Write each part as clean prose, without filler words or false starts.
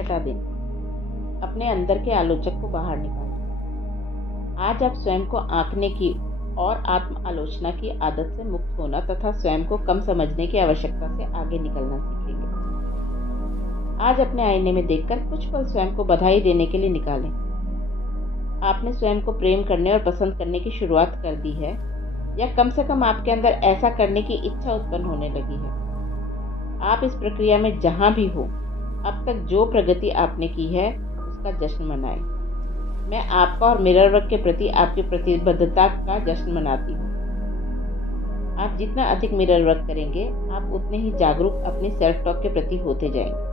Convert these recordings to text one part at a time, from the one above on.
हटा दें। अपने अंदर के आलोचक को बाहर निकालें। आज आप स्वयं को आंकने की और आत्म आलोचना की आदत से मुक्त होना तथा स्वयं को कम समझने की आवश्यकता से आगे निकलना सीखेंगे। आज अपने आईने में देखकर कुछ पल स्वयं को बधाई देने के लिए निकालें। आपने स्वयं को प्रेम करने और पसंद करने की शुरुआत कर दी है, या कम से कम आपके अंदर ऐसा करने की इच्छा उत्पन्न होने लगी है। आप इस प्रक्रिया में जहां भी हो, अब तक जो प्रगति आपने की है उसका जश्न मनाएं। मैं आपका और मिरर वर्क के प्रति आपकी प्रतिबद्धता का जश्न मनाती हूँ। आप जितना अधिक मिरर वर्क करेंगे, आप उतने ही जागरूक अपने सेल्फ टॉक के प्रति होते जाएंगे।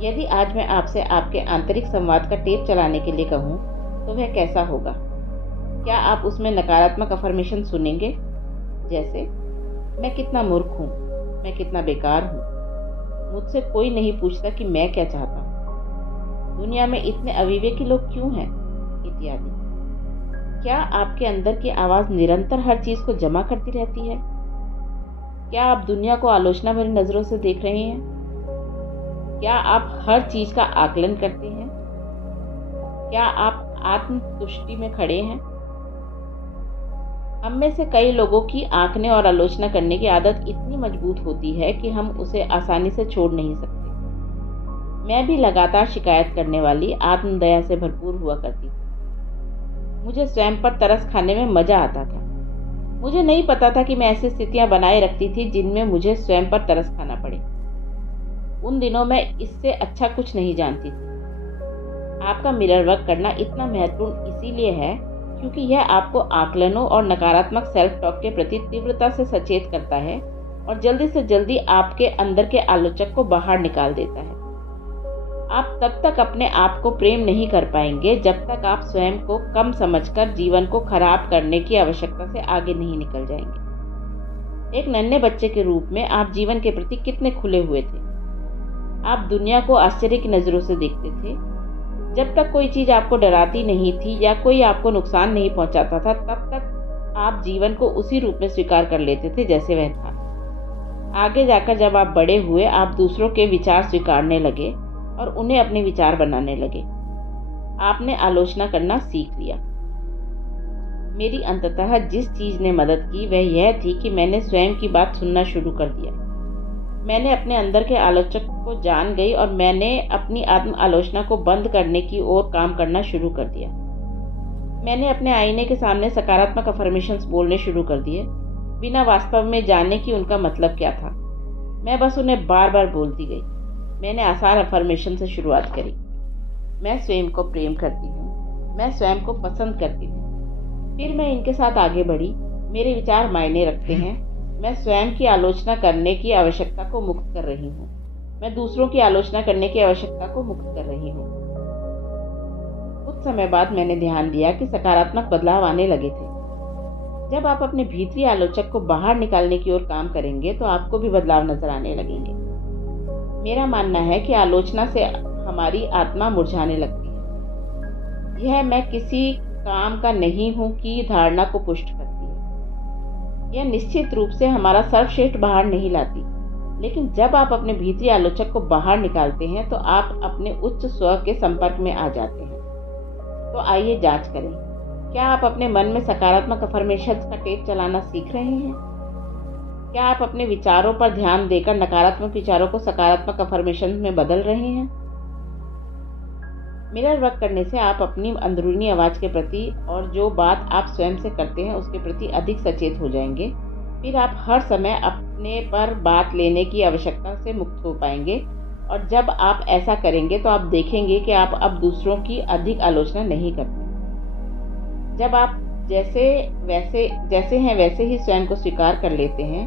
यदि आज मैं आपसे आपके आंतरिक संवाद का टेप चलाने के लिए कहूँ तो वह कैसा होगा? क्या आप उसमें नकारात्मक अफर्मेशन सुनेंगे, जैसे मैं कितना मूर्ख हूँ, मैं कितना बेकार हूँ, मुझसे कोई नहीं पूछता कि मैं क्या चाहता हूँ, दुनिया में इतने अविवेकी लोग क्यों हैं, इत्यादि। क्या आपके अंदर की आवाज़ निरंतर हर चीज़ को जमा करती रहती है? क्या आप दुनिया को आलोचना भरी नज़रों से देख रहे हैं? क्या आप हर चीज़ का आकलन करते हैं? क्या आप आत्मतुष्टि में खड़े हैं? हम में से कई लोगों की आंकने और आलोचना करने की आदत इतनी मजबूत होती है कि हम उसे आसानी से छोड़ नहीं सकते। मैं भी लगातार शिकायत करने वाली आत्मदया से भरपूर हुआ करती थी। मुझे स्वयं पर तरस खाने में मजा आता था। मुझे नहीं पता था कि मैं ऐसी स्थितियां बनाए रखती थी जिनमें मुझे स्वयं पर तरस खाना पड़े। उन दिनों मैं इससे अच्छा कुछ नहीं जानती थी। आपका मिरर वर्क करना इतना महत्वपूर्ण इसीलिए है क्योंकि यह आपको आकलनों और नकारात्मक सेल्फ टॉक के प्रति तीव्रता से सचेत करता है और जल्दी से जल्दी आपके अंदर के आलोचक को बाहर निकाल देता है। आप तब तक अपने आप को प्रेम नहीं कर पाएंगे जब तक आप स्वयं को कम समझकर जीवन को खराब करने की आवश्यकता से आगे नहीं निकल जाएंगे। एक नन्हे बच्चे के रूप में आप जीवन के प्रति कितने खुले हुए थे। आप दुनिया को आश्चर्य की नज़रों से देखते थे। जब तक कोई चीज़ आपको डराती नहीं थी या कोई आपको नुकसान नहीं पहुंचाता था, तब तक आप जीवन को उसी रूप में स्वीकार कर लेते थे जैसे वह था। आगे जाकर जब आप बड़े हुए, आप दूसरों के विचार स्वीकारने लगे और उन्हें अपने विचार बनाने लगे। आपने आलोचना करना सीख लिया। मेरी अंततः जिस चीज़ ने मदद की वह यह थी कि मैंने स्वयं की बात सुनना शुरू कर दिया। मैंने अपने अंदर के आलोचक को जान गई और मैंने अपनी आत्म आलोचना को बंद करने की ओर काम करना शुरू कर दिया। मैंने अपने आईने के सामने सकारात्मक अफर्मेशंस बोलने शुरू कर दिए, बिना वास्तव में जाने कि उनका मतलब क्या था। मैं बस उन्हें बार बार बोलती गई। मैंने आसान अफर्मेशन से शुरुआत करी। मैं स्वयं को प्रेम करती हूँ, मैं स्वयं को पसंद करती हूँ। फिर मैं इनके साथ आगे बढ़ी। मेरे विचार मायने रखते हैं। मैं स्वयं की आलोचना करने की आवश्यकता को मुक्त कर रही हूँ। मैं दूसरों की आलोचना करने की आवश्यकता को मुक्त कर रही हूँ। कुछ समय बाद मैंने ध्यान दिया कि सकारात्मक बदलाव आने लगे थे। जब आप अपने भीतरी आलोचक को बाहर निकालने की ओर काम करेंगे तो आपको भी बदलाव नजर आने लगेंगे। मेरा मानना है कि आलोचना से हमारी आत्मा मुरझाने लगती है। यह मैं किसी काम का नहीं हूं की धारणा को पुष्ट करती है। यह निश्चित रूप से हमारा सर्वश्रेष्ठ बाहर नहीं लाती, लेकिन जब आप अपने भीतरी आलोचक को बाहर निकालते हैं तो आप अपने उच्च स्व के संपर्क में आ जाते हैं। तो आइए जांच करें, क्या आप अपने मन में सकारात्मक अफर्मेशंस का टेप चलाना सीख रहे हैं? क्या आप अपने विचारों पर ध्यान देकर नकारात्मक विचारों को सकारात्मक अफर्मेशन में बदल रहे हैं? मिरर वर्क करने से आप अपनी अंदरूनी आवाज के प्रति और जो बात आप स्वयं से करते हैं उसके प्रति अधिक सचेत हो जाएंगे। फिर आप हर समय अपने पर बात लेने की आवश्यकता से मुक्त हो पाएंगे और जब आप ऐसा करेंगे तो आप देखेंगे कि आप अब दूसरों की अधिक आलोचना नहीं करते। जब आप जैसे हैं वैसे ही स्वयं को स्वीकार कर लेते हैं,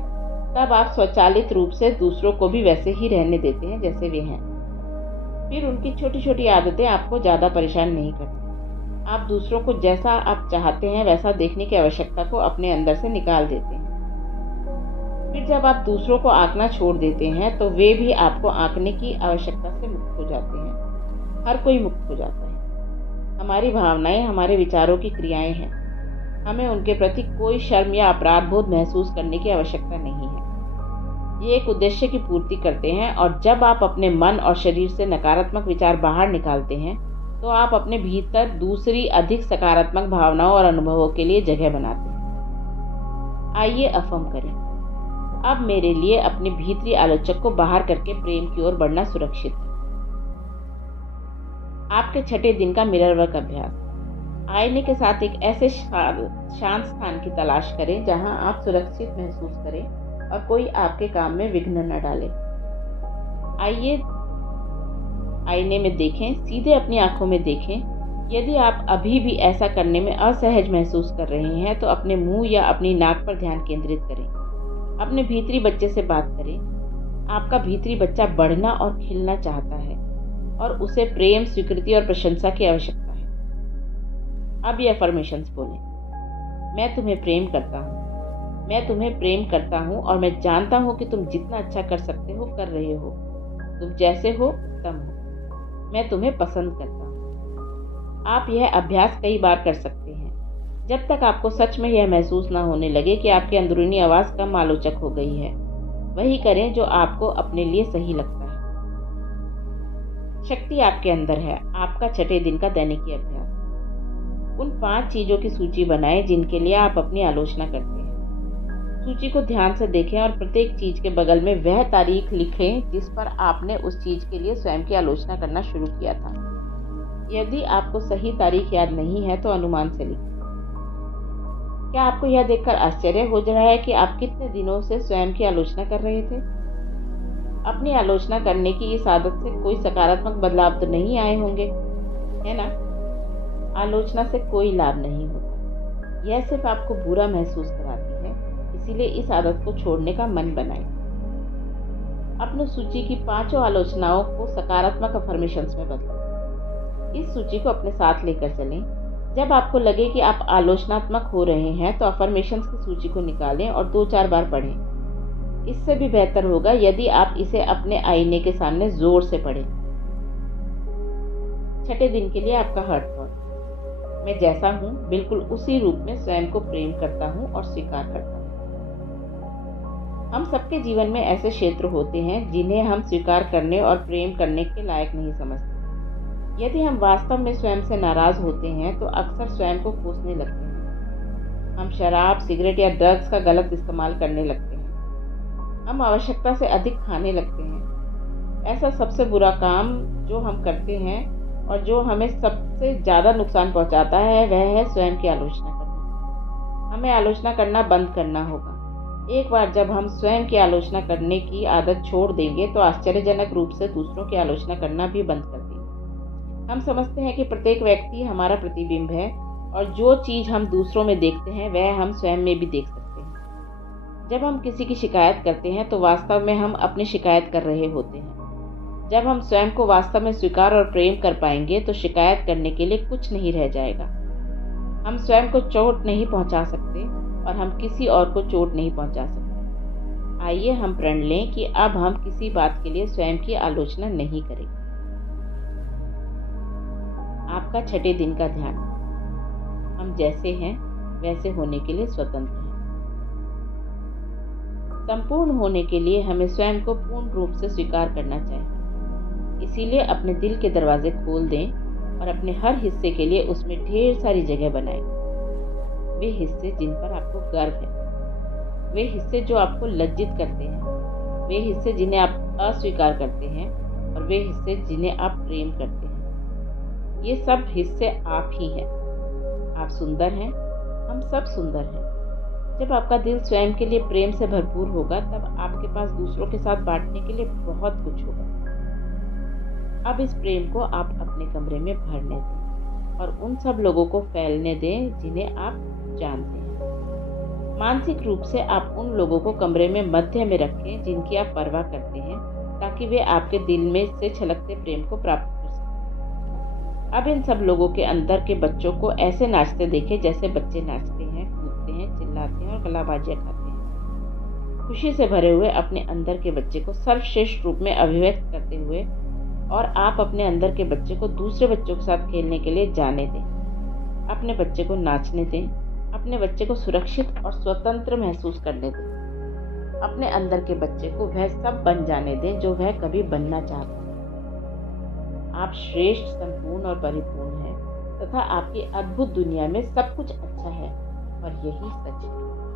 तब आप स्वचालित रूप से दूसरों को भी वैसे ही रहने देते हैं जैसे वे हैं। फिर उनकी छोटी छोटी आदतें आपको ज़्यादा परेशान नहीं करती। आप दूसरों को जैसा आप चाहते हैं वैसा देखने की आवश्यकता को अपने अंदर से निकाल देते हैं। फिर जब आप दूसरों को आंकना छोड़ देते हैं तो वे भी आपको आंकने की आवश्यकता से मुक्त हो जाते हैं। हर कोई मुक्त हो जाता है। हमारी भावनाएं हमारे विचारों की क्रियाएं हैं। हमें उनके प्रति कोई शर्म या अपराध बोध महसूस करने की आवश्यकता नहीं है। ये एक उद्देश्य की पूर्ति करते हैं और जब आप अपने मन और शरीर से नकारात्मक विचार बाहर निकालते हैं तो आप अपने भीतर दूसरी अधिक सकारात्मक भावनाओं और अनुभवों के लिए जगह बनाते हैं। आइए अफर्म करें, अब मेरे लिए अपने भीतरी आलोचक को बाहर करके प्रेम की ओर बढ़ना सुरक्षित है। आपके छठे दिन का मिरर वर्क अभ्यास। आईने के साथ एक ऐसे शांत स्थान की तलाश करें जहां आप सुरक्षित महसूस करें और कोई आपके काम में विघ्न न डाले। आइए आईने में देखें, सीधे अपनी आंखों में देखें। यदि आप अभी भी ऐसा करने में असहज महसूस कर रहे हैं तो अपने मुंह या अपनी नाक पर ध्यान केंद्रित करें। अपने भीतरी बच्चे से बात करें। आपका भीतरी बच्चा बढ़ना और खिलना चाहता है और उसे प्रेम, स्वीकृति और प्रशंसा की आवश्यकता है। अब ये अफर्मेशंस बोलें। मैं तुम्हें प्रेम करता हूँ, मैं तुम्हें प्रेम करता हूँ और मैं जानता हूँ कि तुम जितना अच्छा कर सकते हो कर रहे हो। तुम जैसे हो उत्तम हो। मैं तुम्हें पसंद करता हूँ। आप यह अभ्यास कई बार कर सकते हैं जब तक आपको सच में यह महसूस ना होने लगे कि आपकी अंदरूनी आवाज़ कम आलोचक हो गई है। वही करें जो आपको अपने लिए सही लगता है। शक्ति आपके अंदर है। आपका छठे दिन का दैनिकी अभ्यास। उन 5 चीजों की सूची बनाएं जिनके लिए आप अपनी आलोचना करते हैं। सूची को ध्यान से देखें और प्रत्येक चीज के बगल में वह तारीख लिखें जिस पर आपने उस चीज के लिए स्वयं की आलोचना करना शुरू किया था। यदि आपको सही तारीख याद नहीं है तो अनुमान से लिखें। क्या आपको यह देखकर आश्चर्य हो रहा है कि आप कितने दिनों से स्वयं की आलोचना कर रहे थे? अपनी आलोचना करने की इस आदत से कोई सकारात्मक बदलाव तो नहीं आए होंगे, है ना? आलोचना से कोई लाभ नहीं होता। यह सिर्फ आपको बुरा महसूस कराती है। इसीलिए इस आदत को छोड़ने का मन बनाएं। अपनी सूची की 5 आलोचनाओं को सकारात्मक अफर्मेशंस में बदलें। इस सूची को अपने साथ लेकर चलें। जब आपको लगे कि आप आलोचनात्मक हो रहे हैं तो अफर्मेशंस की सूची को निकालें और 2-4 बार पढ़ें। इससे भी बेहतर होगा यदि आप इसे अपने आईने के सामने जोर से पढ़ें। छठे दिन के लिए आपका हार्ट थॉट। मैं जैसा हूँ बिल्कुल उसी रूप में स्वयं को प्रेम करता हूँ और स्वीकार करता हूँ। हम सबके जीवन में ऐसे क्षेत्र होते हैं जिन्हें हम स्वीकार करने और प्रेम करने के लायक नहीं समझते। यदि हम वास्तव में स्वयं से नाराज होते हैं तो अक्सर स्वयं को कोसने लगते हैं। हम शराब, सिगरेट या ड्रग्स का गलत इस्तेमाल करने लगते हैं। हम आवश्यकता से अधिक खाने लगते हैं। ऐसा सबसे बुरा काम जो हम करते हैं और जो हमें सबसे ज़्यादा नुकसान पहुंचाता है वह है स्वयं की आलोचना करना। हमें आलोचना करना बंद करना होगा। एक बार जब हम स्वयं की आलोचना करने की आदत छोड़ देंगे तो आश्चर्यजनक रूप से दूसरों की आलोचना करना भी बंद कर देंगे। हम समझते हैं कि प्रत्येक व्यक्ति हमारा प्रतिबिंब है और जो चीज़ हम दूसरों में देखते हैं वह हम स्वयं में भी देख सकते हैं। जब हम किसी की शिकायत करते हैं तो वास्तव में हम अपनी शिकायत कर रहे होते हैं। जब हम स्वयं को वास्तव में स्वीकार और प्रेम कर पाएंगे तो शिकायत करने के लिए कुछ नहीं रह जाएगा। हम स्वयं को चोट नहीं पहुंचा सकते और हम किसी और को चोट नहीं पहुंचा सकते। आइए हम प्रण लें कि अब हम किसी बात के लिए स्वयं की आलोचना नहीं करेंगे। आपका छठे दिन का ध्यान। हम जैसे हैं वैसे होने के लिए स्वतंत्र हैं। संपूर्ण होने के लिए हमें स्वयं को पूर्ण रूप से स्वीकार करना चाहिए। इसीलिए अपने दिल के दरवाजे खोल दें और अपने हर हिस्से के लिए उसमें ढेर सारी जगह बनाएं। वे हिस्से जिन पर आपको गर्व है, वे हिस्से जो आपको लज्जित करते हैं, वे हिस्से जिन्हें आप अस्वीकार करते हैं और वे हिस्से जिन्हें आप प्रेम करते हैं। ये सब हिस्से आप ही हैं। आप सुंदर हैं। हम सब सुंदर हैं। जब आपका दिल स्वयं के लिए प्रेम से भरपूर होगा तब आपके पास दूसरों के साथ बांटने के लिए बहुत कुछ होगा। अब इस प्रेम को आप अपने कमरे में भरने दें और उन सब लोगों को फैलने दें जिन्हें आप जानते हैं। मानसिक रूप से आप उन लोगों को कमरे में मध्य में रखें जिनकी आप परवाह करते हैं ताकि वे आपके दिल में से छलकते प्रेम को प्राप्त कर सकें। अब इन सब लोगों के अंदर के बच्चों को ऐसे नाचते देखें जैसे बच्चे नाचते हैं, कूदते हैं, चिल्लाते हैं और कलाबाजियां खाते हैं। खुशी से भरे हुए अपने अंदर के बच्चे को सर्वश्रेष्ठ रूप में अभिव्यक्त करते हुए और आप अपने अंदर के बच्चे को दूसरे बच्चों के साथ खेलने के लिए जाने दें। अपने बच्चे को नाचने दें। अपने बच्चे को सुरक्षित और स्वतंत्र महसूस करने दें। अपने अंदर के बच्चे को वह सब बन जाने दें जो वह कभी बनना चाहता है। आप श्रेष्ठ, संपूर्ण और परिपूर्ण हैं तथा आपकी अद्भुत दुनिया में सब कुछ अच्छा है, और यही सच है।